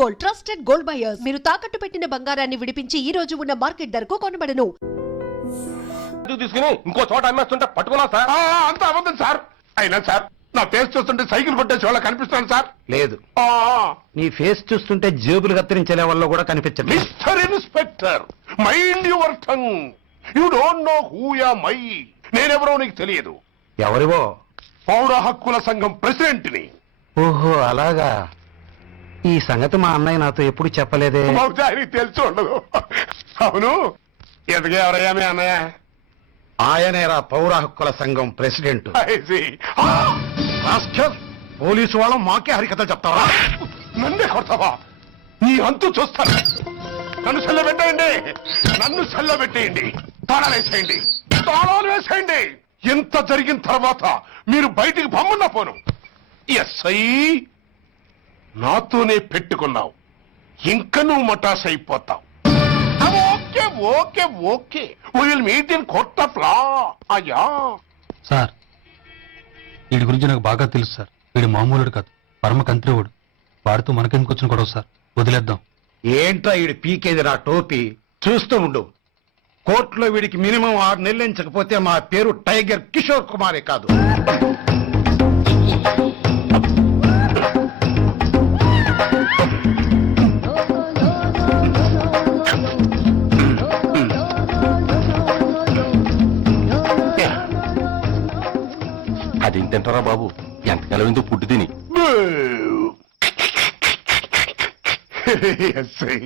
Gold, trusted gold buyers. మీరు తాకట్టు పెట్టిన బంగారాన్ని విడిపించి ఈ రోజు ఉన్న మార్కెట్ ధరకు కొనబడను. తీసుకుని ఇంకో చోట అమ్మేస్తుంటే పట్టుకున్నా సార్. అంత అబద్ధం సార్. అయినా సార్ నా ఫేస్ చూస్తుంటే సైకిల్ కొట్టేసి వాళ్ళ కనిపిస్తాను సార్. లేదు, నీ ఫేస్ చూస్తుంటే జేబులు కత్తిరించే వాళ్ళు కూడా కనిపించదు. Mister inspector, mind your tongue. You don't know who am I. నేనెవరో నీకు తెలియదు. ఎవరివో? పౌర హక్కుల సంఘం ప్రెసిడెంట్ ని. ఓహో అలాగా. ఈ సంగతి మా అన్నయ్య నాతో ఎప్పుడు చెప్పలేదే. బహుశా ఆయనకి తెలిసి ఉండదు. అవును, ఎదుగు ఎవరయ్యా మీ అన్నయ్య? ఆయనేరా పౌర హక్కుల సంఘం ప్రెసిడెంట్. I see. పోలీసు వాళ్ళం మాకే హరికథ చెప్తావా? నన్నే కొడతావా? నీ అంతు చూస్తాను. నన్ను సెల్ల పెట్టేయండి, నన్ను సెల్ల పెట్టేయండి, తాళాలు వేసేయండి, తాళాలు వేసేయండి. ఎంత జరిగిన తర్వాత మీరు బయటికి పంపన్నా పోను. ఎస్ఐ నాతోనే పెట్టుకున్నావు, ఇంకా నువ్వు మటాస్ అయిపోతావు. Okay okay okay, we will meet in court of law. అయ్యా సార్, వీడి గురించి నాకు బాగా తెలుసు సార్. వీడు మామూలుడు కాదు, పరమ కంత్రివుడు. వాడితో మనకెందుకు వచ్చిన గొడవ సార్, వదిలేద్దాం. ఏంట్రా వీడి పీకేది నా టోపీ? చూస్తూ ఉండు. కోర్టులో వీడికి మినిమం 6 నెలలు ఎంచకపోతే మా పేరు టైగర్ కిషోర్ కుమారే కాదు. అది తింటారా బాబు, ఎంతకాలం ఎందుకు పుట్టి తిని. ఎస్ఐ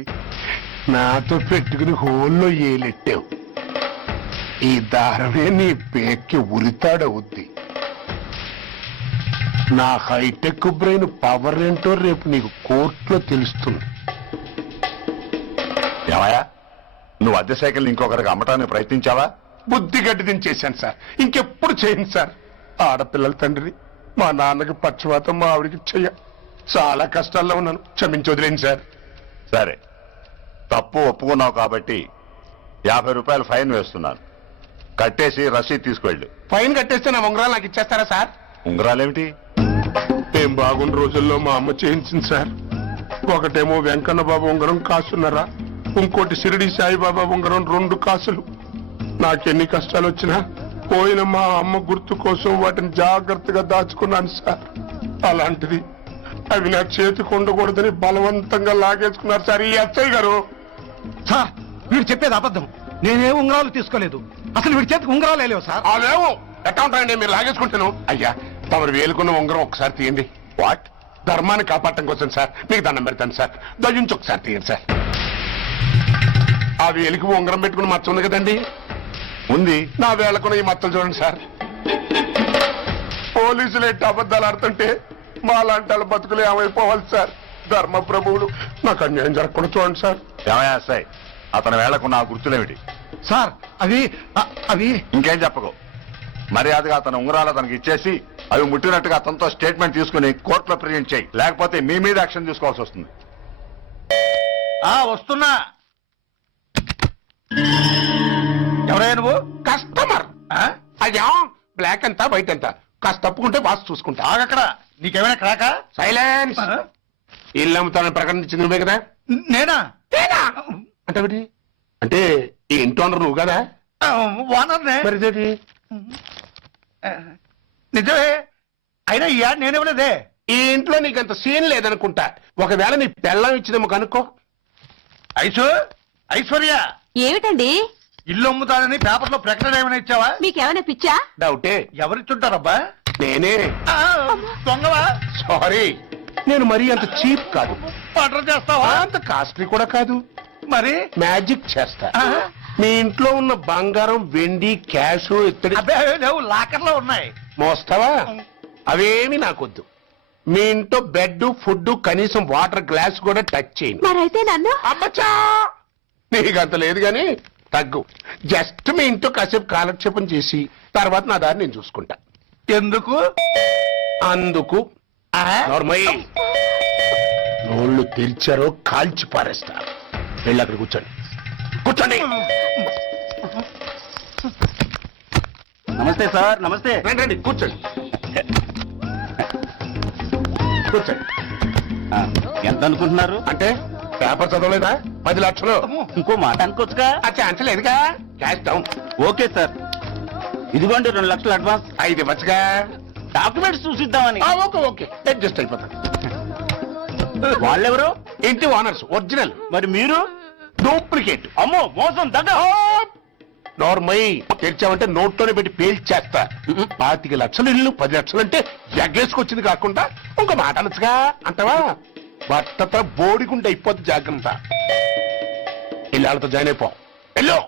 నాతో పెట్టుకుని హోల్లో ఏలెట్టావు. ఈ దారమే నీ పేక్కి ఉరితాడవుద్ది. నా హైటెక్ బ్రెయిన్ పవర్ ఏంటో రేపు నీకు కోర్టులో తెలుస్తుంది. ఏమయ్యా, నువ్వు అద్దె సైకిల్ ఇంకొకరికి అమ్మటానికి ప్రయత్నించావా? బుద్ధి గడ్డి దించేశాను సార్, ఇంకెప్పుడు చేయను సార్. ఆడపిల్లల తండ్రి, మా నాన్నకి పక్షవాతం, మా ఆవిడికి చెయ్య. చాలా కష్టాల్లో ఉన్నాను, క్షమించి వదిలేండి సార్. సరే, తప్పు ఒప్పుకున్నావు కాబట్టి 50 రూపాయలు ఫైన్ వేస్తున్నాను. కట్టేసి రసీదు తీసుకువెళ్ళు. ఫైన్ కట్టేస్తే నా ఉంగరాలు నాకు ఇచ్చేస్తారా సార్? ఉంగరాలేమిటి? ఏం బాగున్న రోజుల్లో మా అమ్మ చేయించింది సార్. ఒకటేమో వెంకన్న బాబు ఉంగరం కాసున్నరా, ఇంకోటి షిరిడి సాయిబాబా ఉంగరం 2 కాసులు. నాకెన్ని కష్టాలు వచ్చినా పోయిన మా అమ్మ గుర్తు కోసం వాటిని జాగ్రత్తగా దాచుకున్నాను సార్. అలాంటిది అవి నా చేతికి ఉండకూడదని బలవంతంగా లాగేసుకున్నారు సార్ ఈ ఎస్ఐ గారు. సార్, వీడు చెప్పేది అబద్ధం. నేనే ఉంగరాలు తీసుకోలేదు. అసలు వీడి చేతికి ఉంగరాలు లేవు సార్. అదేమో ఎట్టా ఉంటాయండి, మీరు లాగేసుకుంటాను. అయ్యా, తమరు వేలుకున్న ఉంగరం ఒకసారి తీయండి. వాట్? ధర్మాన్ని కాపాడటం కోసం సార్, మీకు దండం పెడతాను సార్. దయ్యుంచి ఒకసారి తీయండి సార్. ఆ వేలికి ఉంగరం పెట్టుకుని మచ్చ ఉంది కదండి, ఉంది. నా వేళకున్న ఈ మచ్చలు చూడండి సార్. పోలీసులు ఎట్టి అబద్ధాలు ఆడుతుంటే మా లాంటి వాళ్ళ బతుకులు ఏమైపోవాలి సార్. ధర్మ ప్రభువులు, నాకు అన్యాయం జరగకుండా చూడండి సార్. ఏమయ్యా సాయి, అతని వేళకున్న ఆ గుర్తులేమిటి? సార్, అవి ఇంకేం చెప్పకు. మర్యాదగా అతని ఉంగరాలు అతనికి ఇచ్చేసి అవి ముట్టినట్టుగా అతనితో స్టేట్మెంట్ తీసుకుని కోర్టులో ప్రెజెంట్ చేయి. లేకపోతే మీ మీద యాక్షన్ తీసుకోవాల్సి వస్తుంది. వస్తున్నా. ఎవరయ్యా నువ్వు? కస్టమర్. అయ్యా, బ్లాక్ ఎంత వైట్ ఎంత కాస్త తప్పుకుంటే వాసు చూసుకుంటా. ఆగక్కడ. నీకేమైనా క్రాకా? సైలెన్స్. ఇల్లు అమ్ముతానని ప్రకటించింది నువ్వే కదా? నేనా? అంటే అంటే ఈ ఇంటి ఓనర్ నువ్వు కదా? ఓనర్నే. మరి ఇదేంటి? నిజమే. అయినా ఈ యాడ్ నేనేమలేదే. ఈ ఇంట్లో నీకంత సీన్ లేదనుకుంటా. ఒకవేళ నీ పెళ్ళం ఇచ్చిందేమో కనుక్కో. ఐశ్వర్య, ఏమిటండి? ఇల్లు అమ్ముతానని పేపర్లో ప్రకటన ఏమైనా ఇచ్చావా? మీకేమైనా పిచ్చా? డౌటే. ఎవరిచ్చుంటారబ్బా? నేనే. దొంగవా? సారీ, నేను మరీ అంత చీప్ కాదు. మర్డర్ చేస్తావా? అంత కాస్ట్లీ కూడా కాదు. మరి మ్యాజిక్ చేస్తా. మీ ఇంట్లో ఉన్న బంగారం, వెండి, క్యాష్, ఇత్తడి లేవు, లాకర్ లో ఉన్నాయి. మోస్తావా? అవేమి నాకొద్దు. మీ ఇంట్లో బెడ్, ఫుడ్, కనీసం వాటర్ గ్లాస్ కూడా టచ్ చేయను. మరైతే నన్ను? అబ్బచ్చా, నీకంత లేదు గాని తగ్గు. జస్ట్ మీ ఇంట్లో కాసేపు కాలక్షేపం చేసి తర్వాత నా దారి నేను చూసుకుంటా. ఎందుకు? అందుకు. నోర్మయ్య, నోళ్ళు తెరిచారో కాల్చి పారేస్తా. వెళ్ళి అక్కడ కూర్చోండి. కూర్చోండి. నమస్తే సార్. నమస్తే. రండి కూర్చోండి. కూర్చోండి. ఎంత అనుకుంటున్నారు? అంటే పేపర్ చదవలేదా? 10 లక్షలు. ఇంకో మాట అనుకోవచ్చుగా. ఆ ఛాన్స్ లేదుగా. Cash down. ఓకే సార్, ఇదిగోండి 2 లక్షలు అడ్వాన్స్. 5 ఇవ్వచ్చుగా. డాక్యుమెంట్స్ చూసిద్దామని. ఓకే ఓకే, అడ్జస్ట్ అయిపోతాను. వాళ్ళెవరు? ఇంటి ఓనర్స్ ఒరిజినల్, మరి మీరు? డూప్లికేట్. అమ్మో మోసం దగ్గర. నోర్మై తెరిచామంటే నోట్లోనే పెట్టి పేల్చేస్తా. 25 లక్షలు ఇల్లు 10 లక్షలు అంటే జగ్గేసుకొచ్చింది కాకుండా ఇంకో మాట అనొచ్చుగా అంటావా? బట్టత బోడిగుంటే అయిపోద్ది, జాగ్రత్త. ఇల్లాళ్ళతో జాయిన్ అయిపో. వెళ్ళు.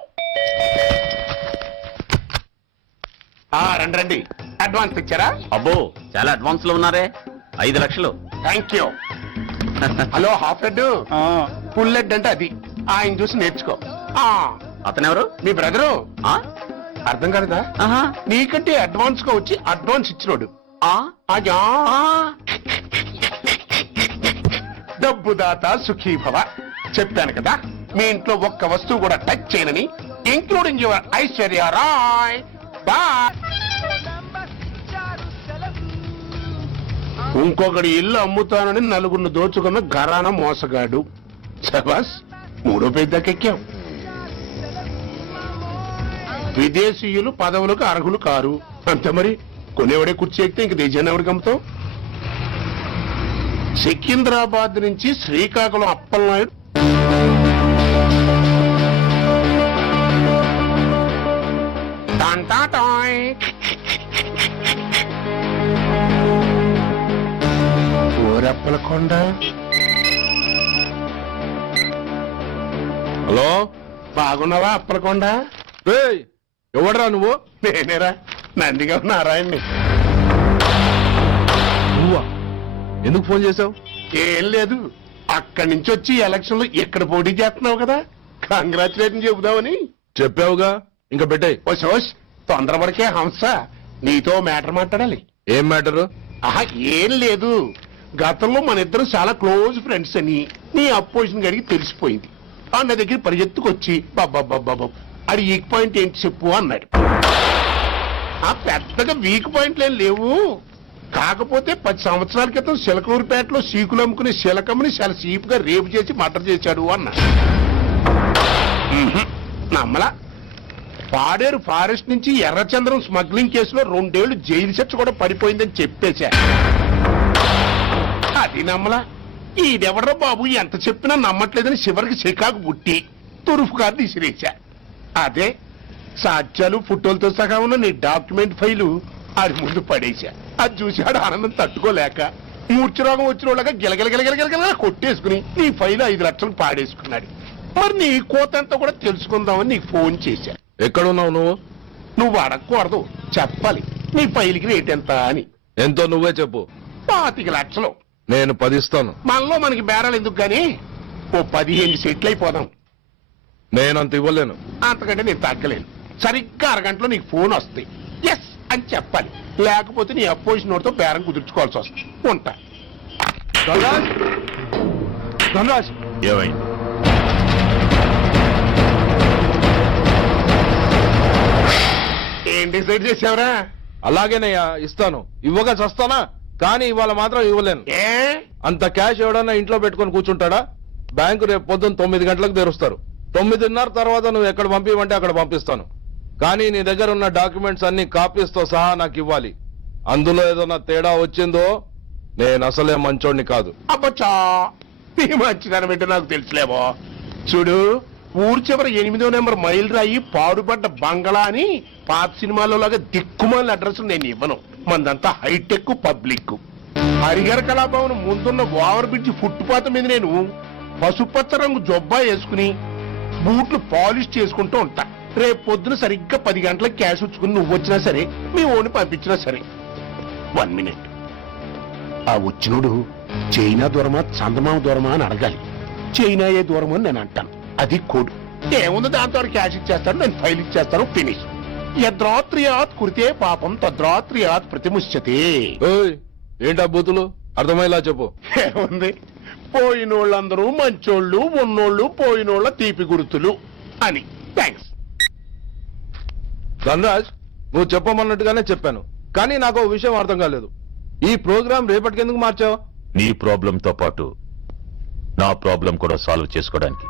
రండి రండి. అడ్వాన్స్ ఇచ్చారా? అబ్బో చాలా అడ్వాన్స్ లో ఉన్నారే. 5 లక్షలు. Thank you. Hello half head, full head అంటే అది. ఆయన చూసి నేర్చుకో. అతనెవరు? మీ బ్రదరు. ఆ? అర్థం కాలేదా? ఆహా. నీకంటే అడ్వాన్స్ గా వచ్చి అడ్వాన్స్ ఇచ్చినోడు. ఆ? అయ్యా. ఆ. డబ్బు దాత సుఖీభవ. చెప్పాను కదా, మీ ఇంట్లో ఒక్క వస్తువు కూడా టచ్ చేయనని, including your Aishwarya Rai. Boy. ఇంకొకటి ఇల్లు అమ్ముతానని నలుగురిని దోచుకున్న ఘరానా మోసగాడు. శబాస్, 3వ పేజీ దాకా ఎక్కాం. విదేశీయులు పదవులకు అర్హులు కారు. అంతే మరి. కొనేవాడే కుర్చీ ఎక్కితే ఇంక దేశాన్ని ఎవరికి అమ్ముతావు? సికింద్రాబాద్ నుంచి శ్రీకాకుళం అప్పలనాయుడు టాంటాటాయ్. ఓరప్పలకొండ. హలో, బాగున్నావా అప్పలకొండ? ఎవడరా నువ్వు? నేనేరా, నందిగా నారాయణ్ని. నువ్వా? ఎందుకు ఫోన్ చేసావు? ఏం లేదు, అక్కడి నుంచి వచ్చి ఎలక్షన్ లో ఇక్కడ పోటీ చేస్తున్నావు కదా, కంగ్రాచులేషన్ చెబుదామని. చెప్పావుగా, ఇంకా పెట్టాయి. ఓ సోష్, తొందరపడికే హంస, నీతో మ్యాటర్ మాట్లాడాలి. ఏం మ్యాటరు? ఆహా, ఏం లేదు. గతంలో మన ఇద్దరు చాలా క్లోజ్ ఫ్రెండ్స్ అని నీ అపోజిషన్ గడికి తెలిసిపోయింది. నా దగ్గర పరిగెత్తుకొచ్చి బాబా అది వీక్ పాయింట్ ఏంటి చెప్పు అన్నాడు. ఆ పెద్దగా వీక్ పాయింట్లు ఏం లేవు, కాకపోతే 10 సంవత్సరాల క్రితం శిలకూరుపేటలో సీకులు అమ్ముకునే శిలకమ్మని చాలా సీపుగా రేపు చేసి మర్డర్ చేశాడు అన్నాడు. నమ్మలా. పాడేరు ఫారెస్ట్ నుంచి ఎర్రచంద్రం స్మగ్లింగ్ కేసులో 2 ఏళ్లు జైలు శిక్ష కూడా పడిపోయిందని చెప్పేశా. అది నమ్మలా. ఈడెవడో బాబు ఎంత చెప్పినా నమ్మట్లేదని చివరికి చికాకు పుట్టి తురుపు కారు తీసిరేశా. అదే సాక్ష్యాలు ఫోటోలతో సహా ఉన్న నీ డాక్యుమెంట్ ఫైలు ఆడి ముందు పడేశా. అది చూశాడు ఆనందం తట్టుకోలేక మూర్ఛరోగం వచ్చిన వాళ్ళగా గిలగిలగిలగిలగిలగిల కొట్టేసుకుని నీ ఫైలు 5 లక్షలు పాడేసుకున్నాడు. మరి నీ కోతంతా కూడా తెలుసుకుందామని నీకు ఫోన్ చేశా. ఎక్కడున్నావు నువ్వు? నువ్వు అడగకూడదు, చెప్పాలి. నీ ఫైల్కి రేట్ ఎంత అని. ఎంతో నువ్వే చెప్పు. 25 లక్షలు. నేను 10 ఇస్తాను. మనలో మనకి బేరాలు ఎందుకు గాని, ఓ 15 సెటిల్ అయిపోదాం. నేనంత ఇవ్వలేను. అంతకంటే నేను తగ్గలేను. సరిగ్గా అరగంటలో నీకు ఫోన్ వస్తాయి. ఎస్ అని చెప్పాలి, లేకపోతే నీ అపోజిషన్ నోటితో బేరం కుదుర్చుకోవాల్సి వస్తుంది. ఉంటా. ధనరాజ్, ధనరాజ్, ఏమైంది? ఏం డిసైడ్ చేసావురా? అలాగేనయ్యా, ఇస్తాను. ఇవ్వగా చస్తానా, కానీ ఇవాళ మాత్రం ఇవ్వలేను. ఏ అంత క్యాష్ ఎవడన్నా ఇంట్లో పెట్టుకొని కూర్చుంటాడా? బ్యాంకు రేపు పొద్దున్న 9 గంటలకు తెరుస్తారు. 9:30 తర్వాత నువ్వు ఎక్కడ పంపివంటే అక్కడ పంపిస్తాను. కానీ నీ దగ్గర ఉన్న డాక్యుమెంట్స్ అన్ని కాపీస్తో సహా నాకు ఇవ్వాలి. అందులో ఏదైనా తేడా వచ్చిందో నేను అసలే మంచోడిని కాదు. అబ్బచ్చా, నీ మంచిదనం ఏంటో నాకు తెలుసులేమో. చూడు, ఊరు చివర 8వ నెంబర్ మైల్ రాయి పాడుపడ్డ బంగళా అని పాత సినిమాలో లాగా దిక్కుమాలిన అడ్రస్ నేను ఇవ్వను. మందంతా హైటెక్ పబ్లిక్. హరిహర కళాభవన్ ముందున్న ఓవర్ బ్రిడ్జ్ ఫుట్పాత్ మీద నేను పసుపచ్చ రంగు జొబ్బా వేసుకుని బూట్లు పాలిష్ చేసుకుంటూ ఉంటా. రేపు పొద్దున సరిగ్గా 10 గంటలకు క్యాష్ ఉంచుకుని నువ్వు వచ్చినా సరే, మీ ఓని పంపించినా సరే. 1 మినిట్. ఆ వచ్చినోడు చైనా దూరమా చందమామ దూరమా అని అడగాలి. చైనా ఏ దూరం అని నేను అంటాను. అది కోడ్. ఏముంది, దాంతో క్యాష్ ఇచ్చేస్తాను, నేను ఫైల్ ఇచ్చేస్తాను, ఫినిష్. యద్రాత్రియాత్ కురితే పాపం తద్రాత్రియాత్ ప్రతిముష్యతే. ఓయ్, ఏంటా బూతులు? అర్థమయ్యేలా చెప్పు. ఏముంది, పోయినోళ్ళందరూ మంచోళ్ళు, ఉన్నోళ్ళు పోయినోళ్ళ తీపి గుర్తులు అని. థ్యాంక్స్. ధనరాజ్, నువ్వు చెప్పమన్నట్టుగానే చెప్పాను, కానీ నాకు ఒక విషయం అర్థం కాలేదు. ఈ ప్రోగ్రాం రేపటికి ఎందుకు మార్చావు? నీ ప్రాబ్లంతో పాటు నా ప్రాబ్లం కూడా సాల్వ్ చేసుకోవడానికి.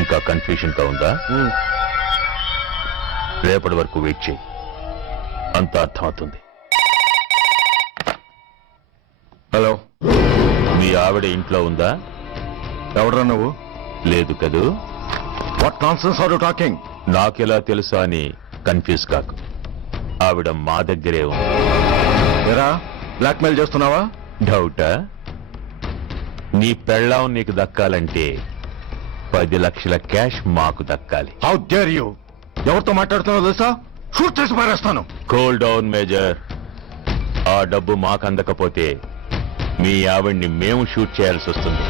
ఇంకా కన్ఫ్యూజన్ గా ఉందా? రేపటి వరకు వెయిట్ చేయి, అంత అర్థమవుతుంది. హలో, మీ ఆవిడ ఇంట్లో ఉందా? ఎవడ్రా నువ్వు? లేదు కదూ. What nonsense are you talking? నాకెలా తెలుసా అని కన్ఫ్యూజ్ కాకు. ఆవిడ మా దగ్గరే ఉంది. ఎరా, బ్లాక్మెయిల్ చేస్తున్నావా? డౌటా? నీ పెళ్ళాం నీకు దక్కాలంటే 10 లక్షల క్యాష్ మాకు దక్కాలి. How dare you? ఎవరితో మాట్లాడుతున్నావు తెలుసా? షూట్ చేసి పారేస్తాను. Cool down major. ఆ డబ్బు మాకు అందకపోతే మీ ఆవిడ్ని మేము షూట్ చేయాల్సి వస్తుంది.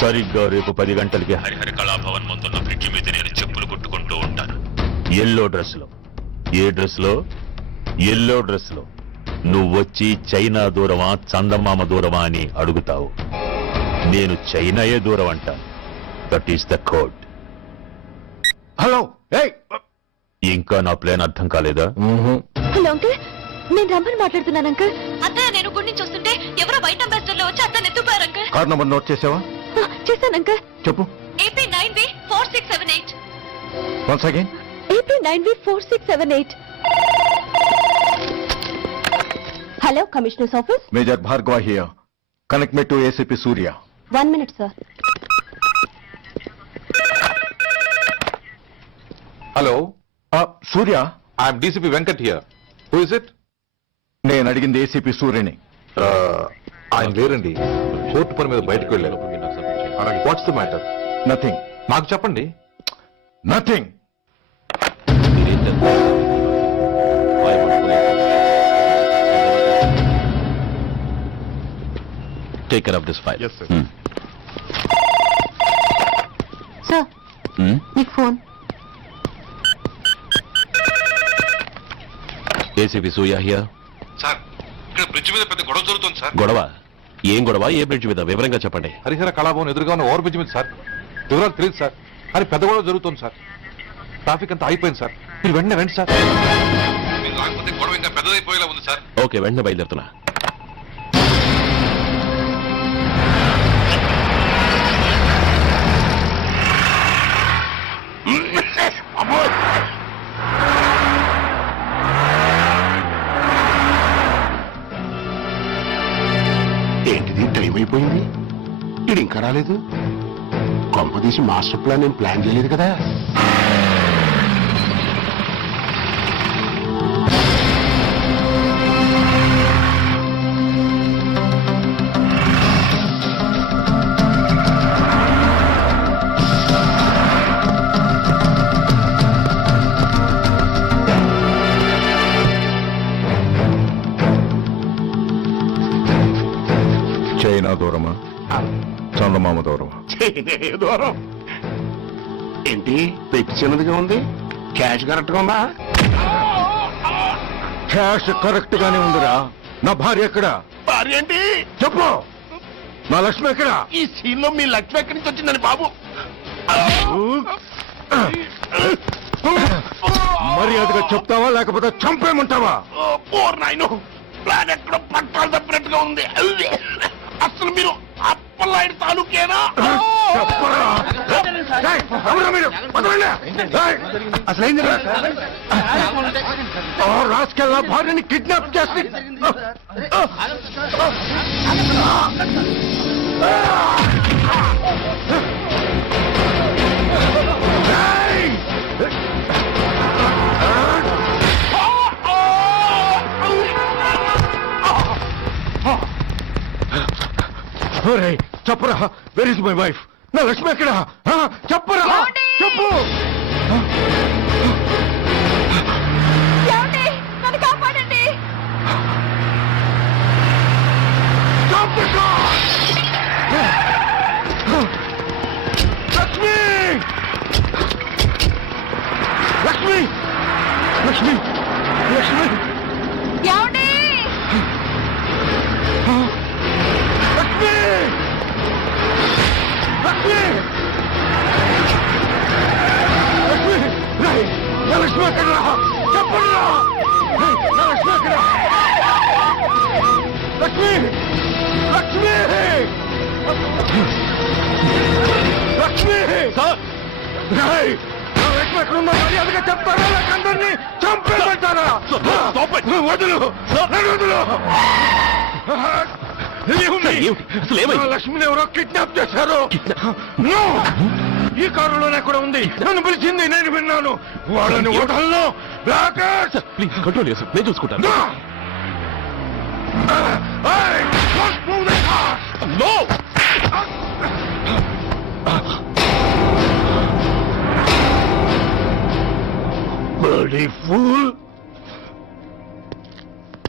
సరిగ్గా రేపు 10 గంటలకి హరిహర కళాభవన్ ముందున్న బ్రిడ్జి మీద నేను చెప్పులు కొట్టుకుంటూ ఉంటాను. ఎల్లో డ్రెస్ లో. ఏ డ్రెస్ లో? ఎల్లో డ్రెస్ లో. నువ్వొచ్చి చైనా దూరమా చందమామ దూరమా అని అడుగుతావు. నేను చైనాయే దూరం అంటాను. That is the code. Hello, ఏయ్! ఇంకా నా ప్లాన్ అర్థం కాలేదా? హలో అంకుల్, నేను రమ్మని మాట్లాడుతున్నాను అంకుల్. అత్తయ్య నేను గుడి నుంచి వస్తుంటే ఎవరో వైట్ అంబాసిడర్ లో వచ్చి అత్తని ఎత్తుపోయారు అంకుల్. కార్ నంబర్ నోట్ చేసావా? చేశాను అంకుల్. చెప్పు. AP 9B4678. Once again. AP 9B4678. Hello, commissioners office. Major Bhargava here. Connect me to ACP Surya. 1 minute sir. Hello, Surya, I'm DCP Venkat here. Who is it? నేను అడిగింది ACP సూర్యని. ఆయన లేరండి, court పని మీద బయటకు వెళ్ళారు. What's the matter? నథింగ్. నాకు చెప్పండి. Nothing. Take care of this file. Sir, మీకు phone. ACP Surya here. Sir, ఇక్కడ బ్రిడ్జ్ మీద పెద్ద గొడవ జరుగుతుంది సార్. గొడవ? ఏం గొడవ? ఏ బ్రిడ్జ్ మీద? వివరంగా చెప్పండి. హరిహర కళాభవన్ ఎదురుగా ఉన్న ఓవర్ బ్రిడ్జ్ మీద సార్. వివరాలు తెలియదు సార్, కానీ పెద్ద గొడవ జరుగుతుంది సార్. ట్రాఫిక్ అంతా అయిపోయింది సార్. మీరు వెంటనే రండి సార్. మీరు రాకపోతే గొడవ ఇంకా పెద్దదైపోయేలా ఉంది సార్. ఓకే, వెంటనే బయలుదేరుతున్నా. ఏంటిది, టైం అయిపోయింది, ఇది ఇంకా రాలేదు. కొంపదీసి మాస్టర్ ప్లాన్ నేను ప్లాన్ చేయలేదు కదా. చైనా దూరమా చందమామ దూరమా? దూరం ఏంటి, పెట్టి చిన్నదిగా ఉంది, క్యాష్ కరెక్ట్ గా ఉందా? క్యాష్ కరెక్ట్ గానే ఉందిరా. నా భార్య ఎక్కడ? భార్య ఏంటి? చెప్పు. నా లక్ష్మి ఎక్కడ? ఈ సీన్ లో మీ లక్ష్మి ఎక్కడి నుంచి వచ్చిందని బాబు? మర్యాదగా చెప్తావా లేకపోతే చంపేమంటావా? నాయను, ప్లాన్ ఎక్కడో పట్టాలు తప్పినట్టుగా ఉంది. అసలు మీరు అప్పలాంటి తాలూకేనా? అసలు రాసుకెళ్ళ భార్యని కిడ్నాప్ చేసి చెప్పరా, వెర్ ఇస్ మై వైఫ్? నా లక్ష్మి ఎక్కడ? చెప్పరా, చెప్పు. నన్ను కాపాడండి. లక్ష్మి, లక్ష్మి, లక్ష్మి, లక్ష్మి, ఏమండి? లక్ష్మి, లక్ష్మి, లక్ష్మి, నా లక్ష్మి ఎక్కడ? చెప్పండి, నా లక్ష్మి ఎక్కడ? లక్ష్మి, లక్ష్మి. ఎక్కడున్నా మర్యాదగా చెప్తారా లేక అందరినీ చంపేమంటారా? వదులు వదులు. లక్ష్మిని ఎవరో కిడ్నాప్ చేశారు. No! ఈ కారులోనే కూడా ఉంది. నన్ను పిలిచింది, నేను విన్నాను. వాళ్ళని వదలను. ప్లీజ్ కంట్రోల్ చేసి నేను చూసుకుంటాను. No Bloody fool!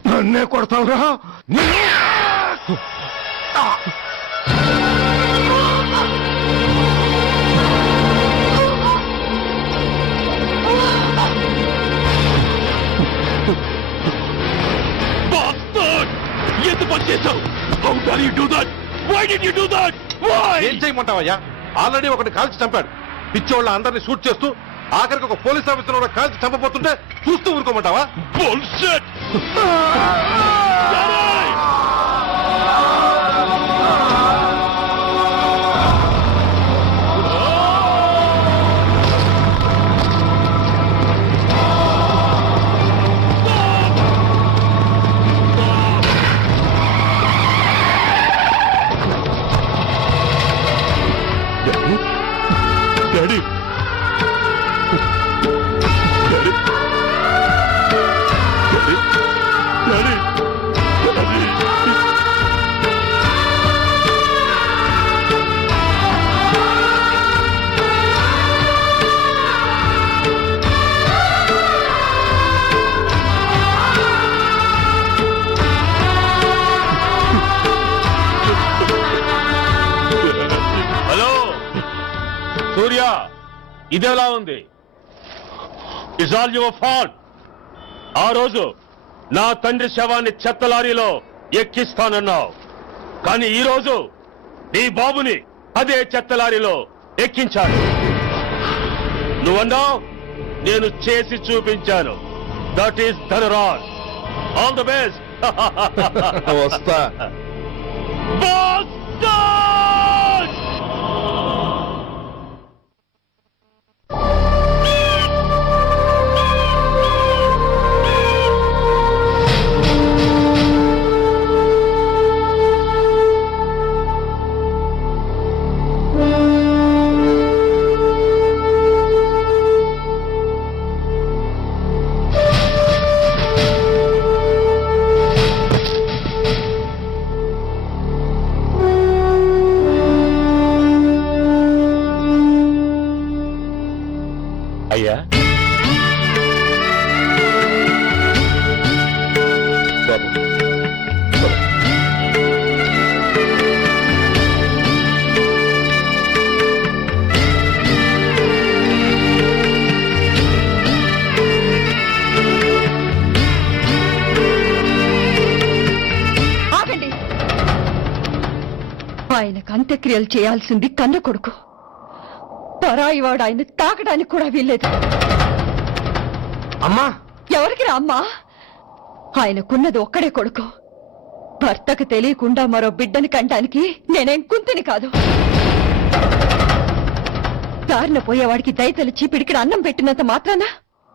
నన్నే కొడతావురా? ఎంత పని చేశావు? How dare you do that? Why did you do that? Why? ఏం చేయమంటావయ్యా? ఆల్రెడీ ఒకటి కాల్చి చంపాడు. పిచ్చోళ్ళ అందరినీ షూట్ చేస్తూ ఆఖరికి ఒక పోలీస్ ఆఫీసర్ కూడా కాల్చి చంపబోతుంటే చూస్తూ ఊరుకోమంటావా? Bullshit! Daddy! హలో సూర్య, ఇదెలా ఉంది? It's all your fault. ఆ రోజు నా తండ్రి శవాన్ని చెత్త లారీలో ఎక్కిస్తానన్నావు, కానీ ఈ రోజు నీ బాబుని అదే చెత్త లారీలో ఎక్కించాను. నువ్వన్నావు, నేను చేసి చూపించాను. That is Dhanraj. All the best. వస్తా. అయ్యా, ఆగండి. ఆయనకు అంత్యక్రియలు చేయాల్సింది కన్న కొడుకు. పరాయివాడు ఆయన తాకడానికి కూడా వీల్లేదు. అమ్మా, ఎవరికి రా అమ్మా? ఆయనకున్నది ఒక్కడే కొడుకు. భర్తకు తెలియకుండా మరో బిడ్డని కంటానికి నేనేం కుంతిని కాదు. దారిన పోయేవాడికి దయతలిచి పిడికిన అన్నం పెట్టినంత మాత్రాన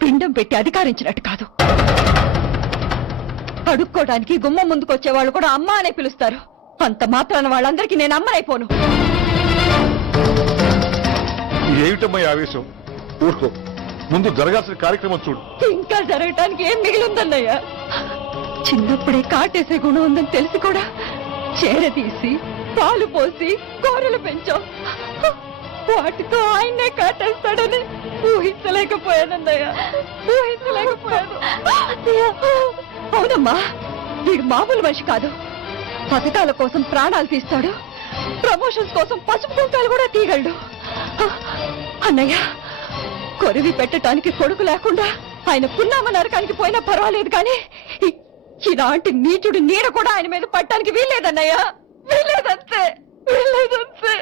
పిండం పెట్టి అధికారించినట్టు కాదు. అడుక్కోవడానికి గుమ్మం ముందుకొచ్చేవాళ్ళు కూడా అమ్మ అనే పిలుస్తారు. అంత మాత్రాన వాళ్ళందరికీ నేను అమ్మనైపోను. ఏమిటమ్మా ఈ ఆవేశం? ఊరుకో, ముందు జరగాల్సిన కార్యక్రమం చూడు. ఇంకా జరగటానికి ఏం మిగిలిందన్నయ్యా? చిన్నప్పుడే కాటేసే గుణం ఉందని తెలిసి కూడా చేరదీసి పాలు పోసి కూరలు పెంచాం. వాటితో ఆయన్నే కాటేస్తాడని ఊహించలేకపోయానన్నయ్య, ఊహించలేకపోయాను. అవునమ్మా, వీడు మామూలు మనిషి కాదు. పథకాల కోసం ప్రాణాలు తీస్తాడు, ప్రమోషన్స్ కోసం పసుపు కుంకాలు కూడా తీయగలడు. అన్నయ్య, కొరివి పెట్టడానికి కొడుకు లేకుండా ఆయన పున్నామ నరకానికి పోయినా పర్వాలేదు, కానీ ఇలాంటి నీచుడు నీడ కూడా ఆయన మీద పట్టడానికి వీల్లేదన్నయ్య, వీల్లేదంతే, వీల్లేదంతే.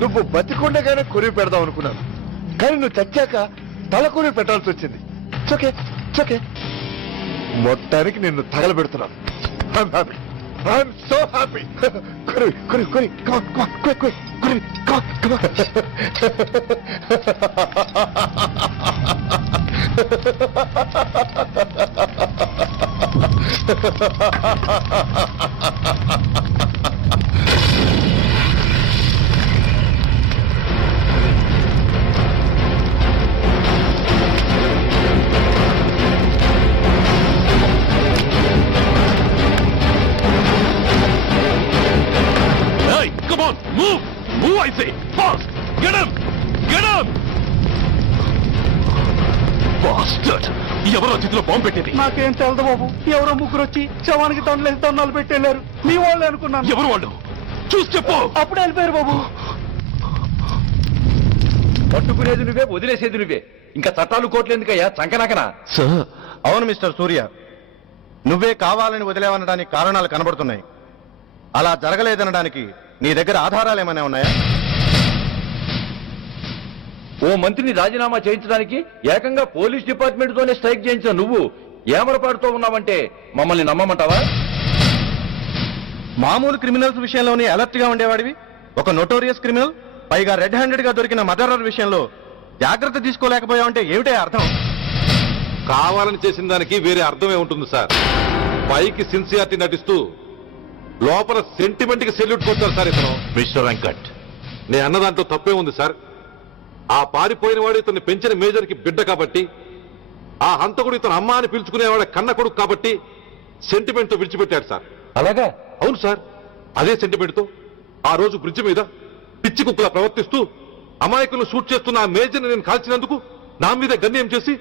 నువ్వు బతికుండగానే కొరివి పెడదాం అనుకున్నాను, కానీ నువ్వు చచ్చాక తల కొరివి పెట్టాల్సి వచ్చింది. ఓకే ఓకే, మొత్తానికి నిన్ను తగలబెడుతున్నాను. I'm so happy. కొరివి కొరివి కొరివి, కొరివి Hey, come on, move! Move, I say! Fast! Get him! Get him! Bastard! ఎవరో చేతిలో బాంబు పెట్టేది? నాకేం తెలదు బాబు. ఎవరో ముగ్గురు వచ్చి శవానికి తండ్రులేసి దండాలు పెట్టేళ్ళారు. మీ వాళ్ళే అనుకున్నాను. ఎవరు వాళ్ళు? చూసి చెప్పు. అప్పుడే వెళ్ళిపోయారు బాబు. పట్టుకునేది నువ్వే, వదిలేసేది నువ్వే. ఇంకా చట్టాలు కోట్లు ఎందుకయ్యా చంకనాకనా? సార్, అవును మిస్టర్ సూర్య, నువ్వే కావాలని వదిలేవనడానికి కారణాలు కనబడుతున్నాయి. అలా జరగలేదనడానికి నీ దగ్గర ఆధారాలు ఏమైనా ఉన్నాయా? ఓ మంత్రిని రాజీనామా చేయించడానికి ఏకంగా పోలీస్ డిపార్ట్మెంట్ తోనే స్ట్రైక్ చేయించిన నువ్వు ఏమరపాటుతో ఉన్నావంటే మమ్మల్ని నమ్మమంటావా? మామూలు క్రిమినల్స్ విషయంలోనే అలర్ట్ గా ఉండేవాడివి, ఒక నోటోరియస్ క్రిమినల్, పైగా రెడ్ హ్యాండెడ్ గా దొరికిన మర్డరర్ విషయంలో జాగ్రత్త తీసుకోలేకపోయావంటే ఏమిటే అర్థం? కావాలని చేసిన దానికి వేరే అర్థమే ఉంటుంది సార్. పైకి సిన్సియారిటీ నటిస్తూ లోపల సెంటిమెంట్ కి సెల్యూట్ కొట్టారు సార్ ఇతను. మిస్టర్ వెంకట్, నేను అన్న దాంట్లో తప్పే ఉంది సార్. ఆ పారిపోయిన వాడు ఇతన్ని పెంచిన మేజర్ కి బిడ్డ కాబట్టి, ఆ హంతకుడు ఇతను అమ్మ అని పిలుచుకునేవాడు కన్న కొడుకు కాబట్టి సెంటిమెంట్ తో విడిచిపెట్టాడు సార్. అలాగా? అవును సార్, అదే సెంటిమెంట్ తో ఆ రోజు బ్రిడ్జ్ మీద పిచ్చి కుక్కలా ప్రవర్తిస్తూ అమాయకులను షూట్ చేస్తున్న ఆ మేజర్ని నేను కాల్చినందుకు నా మీద గన్యం చేసి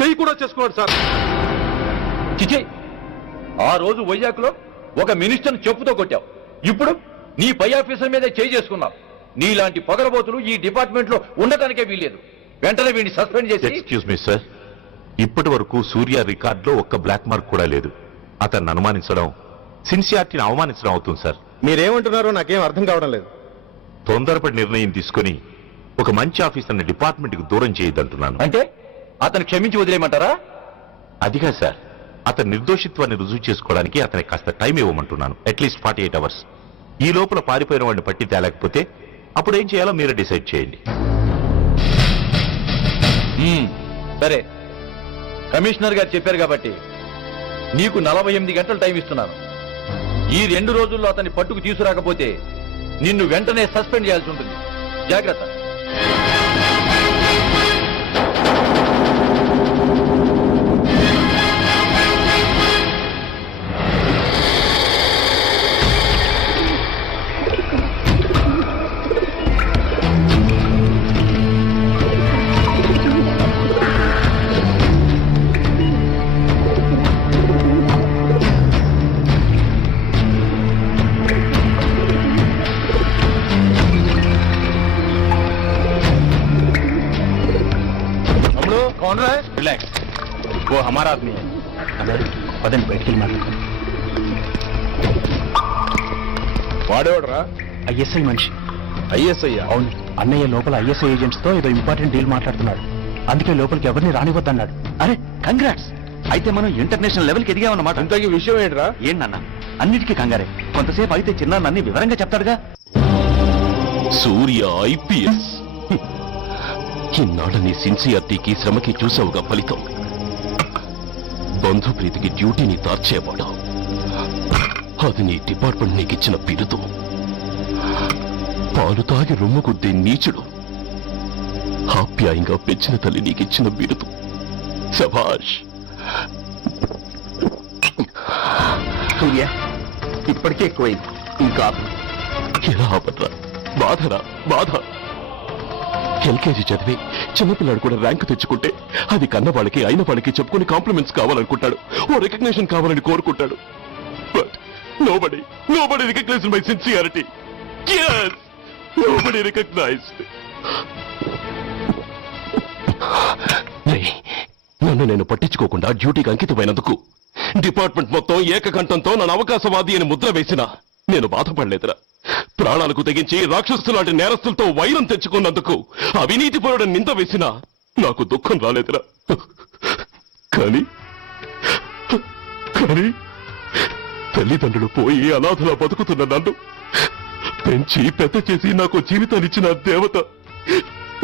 చెయ్యి కూడా చేసుకున్నాడు సార్. చిచి, ఆ రోజు వైజాగ్లో ఒక మినిస్టర్ని చెప్పుతో కొట్టావు, ఇప్పుడు నీ పై ఆఫీసర్ మీదే చేయి చేసుకున్నావు. నీలాంటి పొగరబోతులు ఈ డిపార్ట్మెంట్ లో ఉండటానికే వీల్లేదు. వెంటనే వీడిని సస్పెండ్ చేసి. ఎక్స్క్యూజ్ మీ సార్, ఇప్పటి వరకు సూర్య రికార్డులో ఒక్క బ్లాక్ మార్క్ కూడా లేదు. అతన్ని అనుమానించడం సిన్సియారిటీని అవమానించడం అవుతుంది సార్. మీరేమంటున్నారో నాకేం అర్థం కావడం లేదు. తొందరపడి నిర్ణయం తీసుకుని ఒక మంచి ఆఫీసర్ని డిపార్ట్మెంట్ కు దూరం చేయొద్దంటున్నాను. అంటే అతను క్షమించి వదిలేయమంటారా? అదిగా సార్, అతని నిర్దోషిత్వాన్ని రుజువు చేసుకోవడానికి అతనికి కాస్త టైం ఇవ్వమంటున్నాను. At least 48 hours. ఈ లోపల పారిపోయిన వాడిని పట్టి తేలేకపోతే అప్పుడు ఏం చేయాలో మీరే డిసైడ్ చేయండి. సరే, కమిషనర్ గారు చెప్పారు కాబట్టి నీకు 48 గంటలు టైం ఇస్తున్నాను. ఈ 2 రోజుల్లో అతన్ని పట్టుకు తీసుకురాకపోతే నిన్ను వెంటనే సస్పెండ్ చేయాల్సి ఉంటుంది. జాగ్రత్త. कौन रहा है? रिलैक्स, वो हमारा आदमी है. పదండి బయటికి మాట్లాడుకో. వాడేవాడరా? ఐఎస్ఐ మనిషి. ఐఎస్ఐ? అవును, అన్నయ్య లోపల ఐఎస్ఐ ఏజెంట్స్ తో ఏదో ఇంపార్టెంట్ డీల్ మాట్లాడుతున్నాడు. అందుకే లోపలికి ఎవరిని రానివద్దన్నాడు. అరే కంగ్రాట్స్, అయితే మనం ఇంటర్నేషనల్ లెవెల్కి ఎదిగామన్నమాట. ఇంతకీ విషయం ఏంట్రా? ఏంటన్నా అన్నిటికీ కంగారే, కొంతసేపు అయితే చిన్న అన్ని వివరంగా చెప్తాడుగా. సూర్య ఐపీఎస్. ఇన్నాళ్ళ నీ సిన్సియారిటీకి శ్రమకి చూసావుగా ఫలితం. బంధుప్రీతికి డ్యూటీని తార్చేవాడు. అది నీ డిపార్ట్మెంట్ నీకిచ్చిన బిరుదు. పాలు తాగి రొమ్ము కొద్ది నీచుడు ఆప్యాయంగా పెంచిన తల్లి నీకిచ్చిన బిరుదు. శభాష్. సూర్య, ఇప్పటికే ఎక్కువైంది, ఇంకా ఎలా ఆపట్రా? బాధరా బాధ. ఎల్కేజీ చదివి చిన్నపిల్లాడు కూడా ర్యాంకు తెచ్చుకుంటే అది కన్న వాళ్ళకి అయిన వాళ్ళకి చెప్పుకుని కాంప్లిమెంట్స్ కావాలనుకుంటాడు, ఓ రికగ్నిషన్ కావాలని కోరుకుంటాడు. But nobody recognized my sincerity. Yes, nobody recognized. నన్ను నేను పట్టించుకోకుండా డ్యూటీకి అంకితమైనందుకు డిపార్ట్మెంట్ మొత్తం ఏకకంఠంతో నన్ను అవకాశవాది అని ముద్ర వేసినా నేను బాధపడలేదురా. ప్రాణాలకు తెగించి రాక్షసు లాంటి నేరస్తులతో వైరం తెచ్చుకున్నందుకు అవినీతి పరుడని నింద వేసినా నాకు దుఃఖం రాలేదురా. కానీ కానీ తల్లిదండ్రులు పోయి అనాథలా బతుకుతున్న నన్ను పెంచి పెద్ద చేసి నాకు జీవితాన్నిచ్చిన దేవత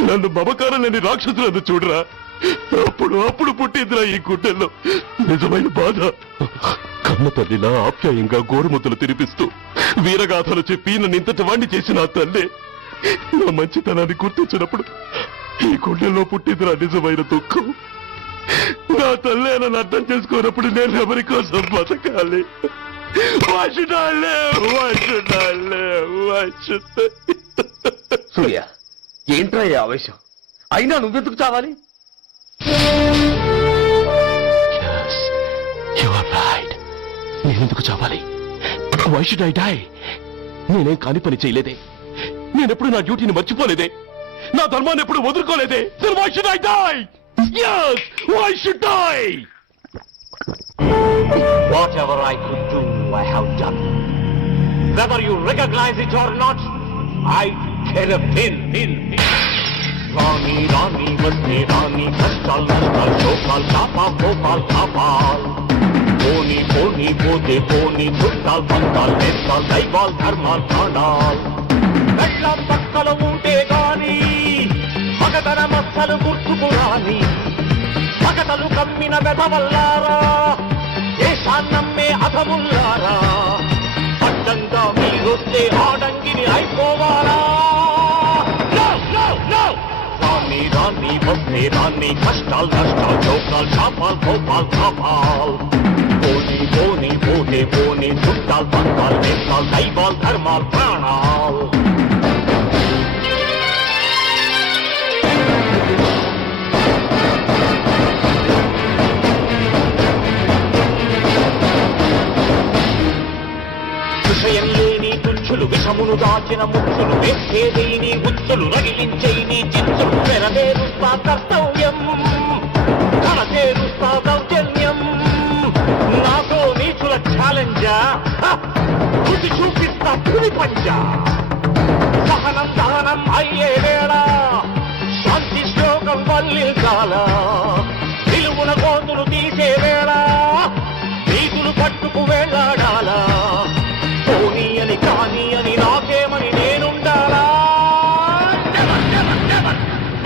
నన్ను మమకారం లేని రాక్షసులను చూడరా. అప్పుడు పుట్టిందిరా ఈ గుడ్డల్లో నిజమైన బాధ. కన్న తల్లిలా ఆప్యాయంగా గోరుముద్దలు తినిపిస్తూ వీరగాథలు చెప్పి నన్ను ఇంతటి వాణ్ణి చేసిన ఆ తల్లే నా మంచితనాన్ని గుర్తించినప్పుడు ఈ గుండెల్లో పుట్టిందిరా నిజమైన దుఃఖం. నా తల్లే నన్ను అర్థం చేసుకోనప్పుడు నేను ఎవరి కోసం బతకాలి? సూర్య, ఏంట్రా ఈ ఆవేశం? అయినా నువ్వెందుకు చావాలి? నేనెందుకు చావాలి? Why should I die? నేనేం కాని పని చేయలేదే. నేనెప్పుడు నా డ్యూటీని మర్చిపోలేదే. నా ధర్మాన్ని ఎప్పుడు వదులుకోలేదే. Then why should I die? Yes, why should I? Whatever I could do, I have done. Whether you recognize it or not, I care a pin. Rani, Rani, Vasti, Rani, Kastal, Nastal, Chokal, Tapa, Gopal, Tapal. Poni, Poni, Pote, Poni, Chuttal, Pantal, Nestal, Daival, Dharmal, Kandal. Vellam Pakkala Unte Gani, Magadana Massalu Gurtuku Rani, Magatalu Kammina Vedavallara, Eshannamme Adhamullara, Addanga Meeroste Adangini Aipovara. No! Rani, Rani, Vasti, Rani, Kastal, Nastal, Chokal, Tapal, Gopal, Tapal. Poni, Poni, Pote, Poni, Chuttal, Pantal, Nestal, Daival, Dharmal, Pranal. విషయం లేని తుచ్చులు విషమును దాచిన ముచ్చులు వేసేదేని ఉచ్చులు రగిలించేని చిచ్చులు నెరవేరుస్తా కర్తవ్యం కనచేరుస్తా దౌర్జన్యం నాతో నీచుల ఛాలెంజా రుచి చూపిస్తా పులి పంజా సహనం దహనం అయ్యే వేళ శాంతి శ్లోకం వల్లించాల నిలువున కోతులు తీసే వేళ నీతులు పట్టుకు వేళాడాలా పోనీ అని కానీ అని నాకేమని నేనుండాలా?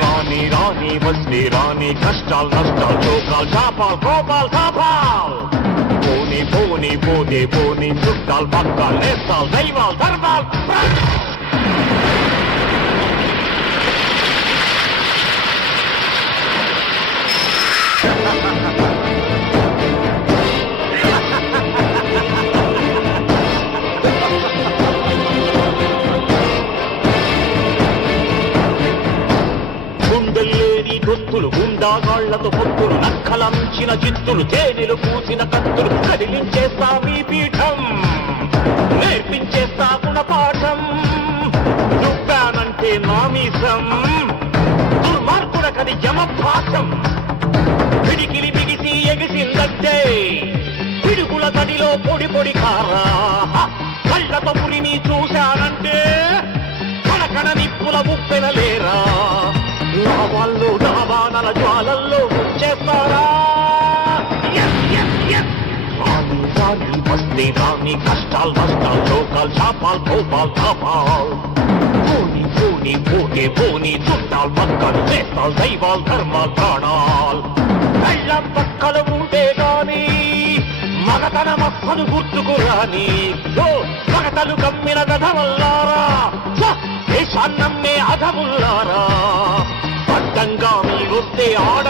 రాని రాని వస్తే రాని కష్టాలు నష్టాలు చోకాలు చాపాలు కోపాలు తాపాలు పోనీ పోనీ పోతే పోనీ చుట్టాలు పక్కాలు నేస్తాలు దైవాలు ధర్మాలు. గుండెల్లేని దొత్తులు గుండాగాళ్లతో పొత్తులు నక్కలంచిన చిత్తులు తేనెలు పూసిన కత్తులు కదిలించేస్తా మీ పీఠం నేర్పించేస్తా గుణపాఠం దుబ్బానంటే నామీసం దుర్మార్గుడకది యమభాసం పిడికిలి బిగిసి ఎగిసిందంటే పిడుగుల తడిలో పొడి పొడి కారా కళ్ళతో పులిని చూశానంటే కనకన నిప్పుల ఉప్పెనలేరా నా వాళ్ళు నా వానల జ్వాలల్లో చేస్తారా? రాని రాని వస్తే రాని కష్టాలు నష్టాలు చోకాలు చాపాలు కోపాలు తాపాలు పోనీ పోనీ పోతే పోనీ చుట్టాలు పక్కలు చేస్తాలు దైవాలు ధర్మాలు ప్రాణాలు కళ్ళం పక్కలు ఉంటే గాని మగతన మక్కలు గుర్తుకు రాని మగతలు కమ్మిన గధవల్లారా దేశాన్నమ్మే అధముల్లారా అడ్డంగా మీరొస్తే ఆడ